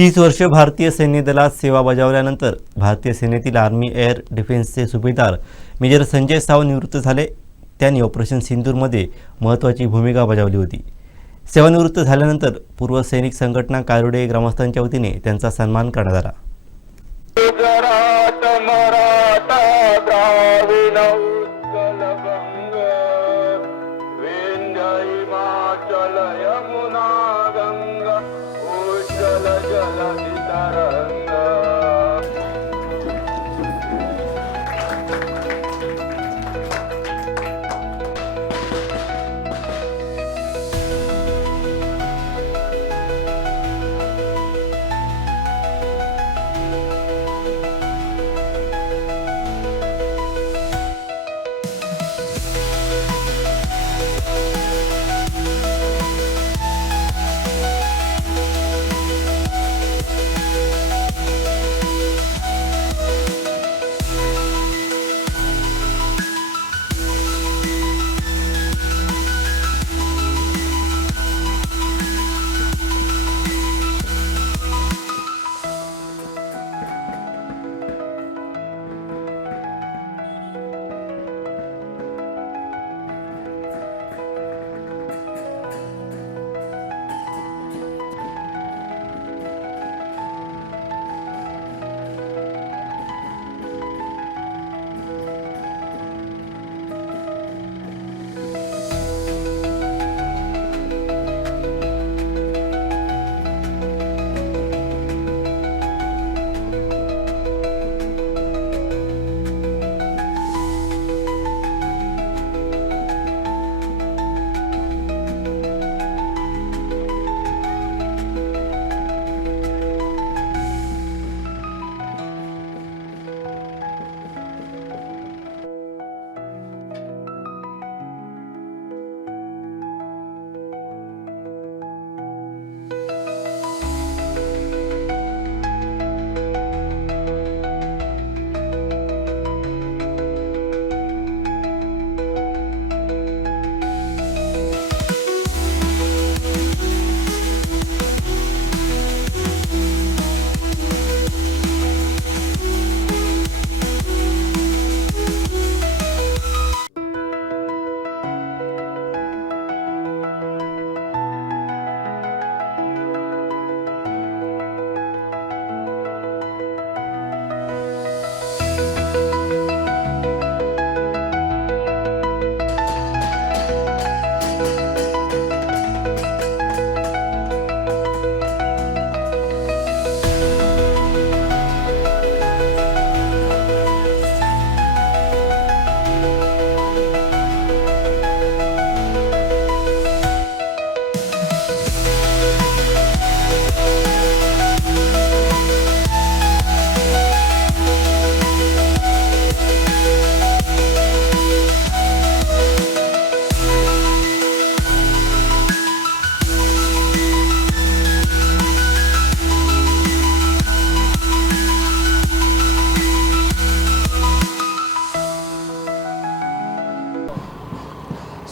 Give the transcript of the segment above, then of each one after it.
30 वर्ष भारतीय सैन्य दलात सेवा बजावल्यानंतर भारतीय सेनेतील आर्मी एअर डिफेन्सचे सुभेदार मेजर संजय सावंत निवृत्त झाले। त्यांनी ऑपरेशन सिंदूरमध्ये महत्त्वाची भूमिका बजावली होती। सेवानिवृत्त झाल्यानंतर पूर्व सैनिक संघटना कारुडे ग्रामस्थांच्या वतीने त्यांचा सन्मान करण्यात आला।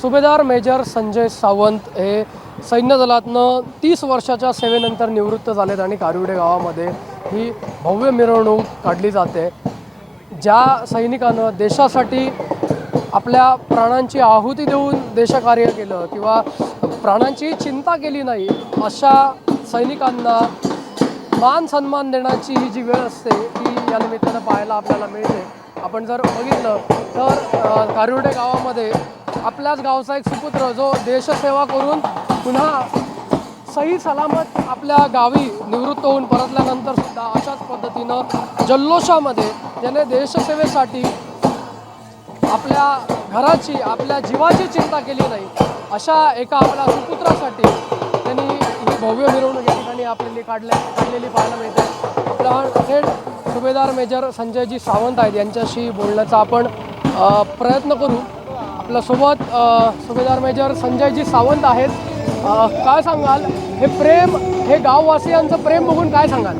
सुबेदार मेजर संजय सावंत हे सैन्य दलातनं 30 वर्षाच्या सेवेनंतर निवृत्त झालेत आणि कारुडे गावामध्ये ही भव्य मिरवणूक काढली जाते। ज्या सैनिकानं देशासाठी आपल्या प्राणांची आहुती देऊन देशकार्य केलं किंवा प्राणांची चिंता केली नाही, अशा सैनिकांना मान सन्मान देण्याची ही जी वेळ असते ती या निमित्तानं पाहायला आपल्याला मिळते। आपण जर बघितलं तर कारुडे गावामध्ये आपल्याच गावचा एक सुपुत्र जो देशसेवा करून पुन्हा सही सलामत आपल्या गावी निवृत्त होऊन परतल्यानंतर सुद्धा अशाच पद्धतीनं जल्लोषामध्ये ज्याने देशसेवेसाठी आपल्या घराची आपल्या जीवाची चिंता केली नाही, अशा एका आपल्या सुपुत्रासाठी त्यांनी ही भव्य मिरवणूक या ठिकाणी आपल्याला काढलेली पाहायला मिळते। आपला थेट सुभेदार मेजर संजयजी सावंत आहेत, यांच्याशी बोलण्याचा आपण प्रयत्न करू। आपल्यासोबत सुभेदार मेजर संजयजी सावंत आहेत। काय सांगाल, हे प्रेम, हे गाववासियांचं प्रेम बघून काय सांगाल?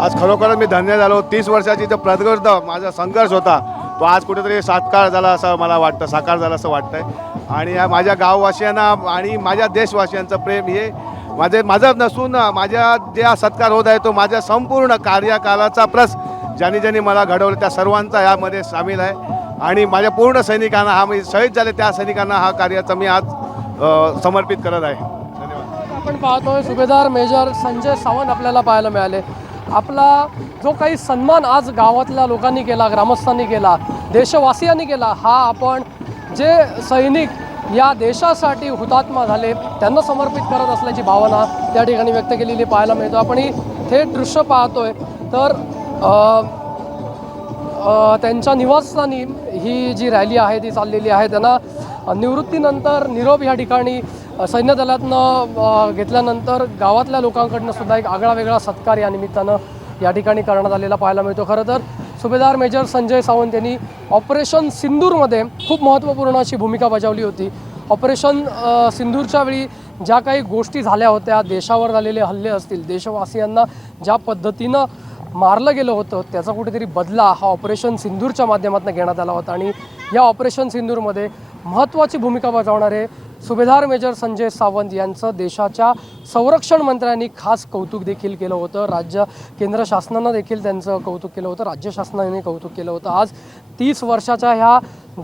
आज खरोखरच मी धन्य झालो। 30 वर्षाची जो प्रदीर्घ माझा संघर्ष होता तो आज कुठेतरी साकार झाला असं मला वाटतं, साकार झाला असं वाटतंय। आणि माझ्या गाववासियांना आणि माझ्या देशवासियांचं प्रेम हे माझं नसून माझ्या ज्या सत्कार होत आहे तो माझ्या संपूर्ण कार्यकालाचा प्लस ज्यांनी मला घडवलं त्या सर्वांचा यामध्ये सामील आहे आणि माझ्या पूर्ण सैनिकांना हा मी शहीद झाले त्या सैनिकांना हा कार्याचा मी आज समर्पित करत आहे. धन्यवाद. आपण पाहतोय सुभेदार मेजर संजय सावंत आपल्याला पाहायला मिळाले. आपला जो काही सन्मान आज गावातल्या लोकांनी केला, ग्रामस्थांनी केला, देशवासियांनी केला, हा आपण जे सैनिक या देशासाठी हुतात्मा झाले त्यांना समर्पित करत असल्याची भावना त्या ठिकाणी व्यक्त केलेली पाहायला मिळतो. आपण ही थेट दृश्य पाहतोय तर त्यांच्या निवासस्थानी ही जी रॅली आहे ती चाललेली आहे. त्यांना निवृत्तीनंतर निरोप या ठिकाणी सैन्य दलातनं घेतल्यानंतर गावातल्या लोकांकडनं सुद्धा एक आगळा वेगळा सत्कार या निमित्तानं या ठिकाणी करण्यात आलेला पाहायला मिळतो. खरं तर सुभेदार मेजर संजय सावंत यांनी ऑपरेशन सिंदूरमध्ये खूप महत्त्वपूर्ण अशी भूमिका बजावली होती. ऑपरेशन सिंदूरच्या वेळी ज्या काही गोष्टी झाल्या होत्या, देशावर झालेले हल्ले असतील, देशवासियांना ज्या पद्धतीनं मारलं गेलं होतं त्याचा कुठेतरी बदला हा ऑपरेशन सिंदूरच्या माध्यमातून घेण्यात आला होता आणि या ऑपरेशन सिंदूरमध्ये महत्त्वाची भूमिका बजावणारे सुभेदार मेजर संजय सावंत यांचं देशाच्या संरक्षण मंत्र्यांनी खास कौतुक देखील केलं होतं. केंद्र शासनानं देखील त्यांचं कौतुक केलं होतं, राज्य शासनाने कौतुक केलं होतं. आज 30 वर्षाच्या ह्या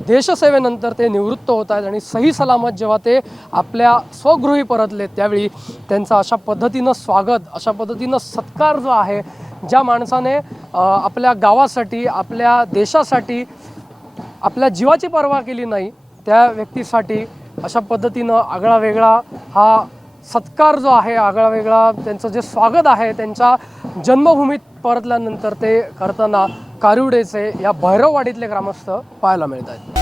देशसेवेनंतर ते निवृत्त होत आहेत आणि सही सलामत जेव्हा ते आपल्या स्वगृही परतले त्यावेळी त्यांचं अशा पद्धतीनं स्वागत, अशा पद्धतीनं सत्कार जो आहे, ज्या माणसाने आपल्या गावासाठी, आपल्या देशासाठी आपल्या जीवाची पर्वा केली नाही त्या व्यक्तीसाठी अशा पद्धतीनं आगळा वेगळा हा सत्कार जो आहे, आगळा वेगळा त्यांचं जे स्वागत आहे त्यांच्या जन्मभूमीत परतल्यानंतर ते करताना कारिवडेचे या भैरववाडीतले ग्रामस्थ पाहायला मिळत आहेत.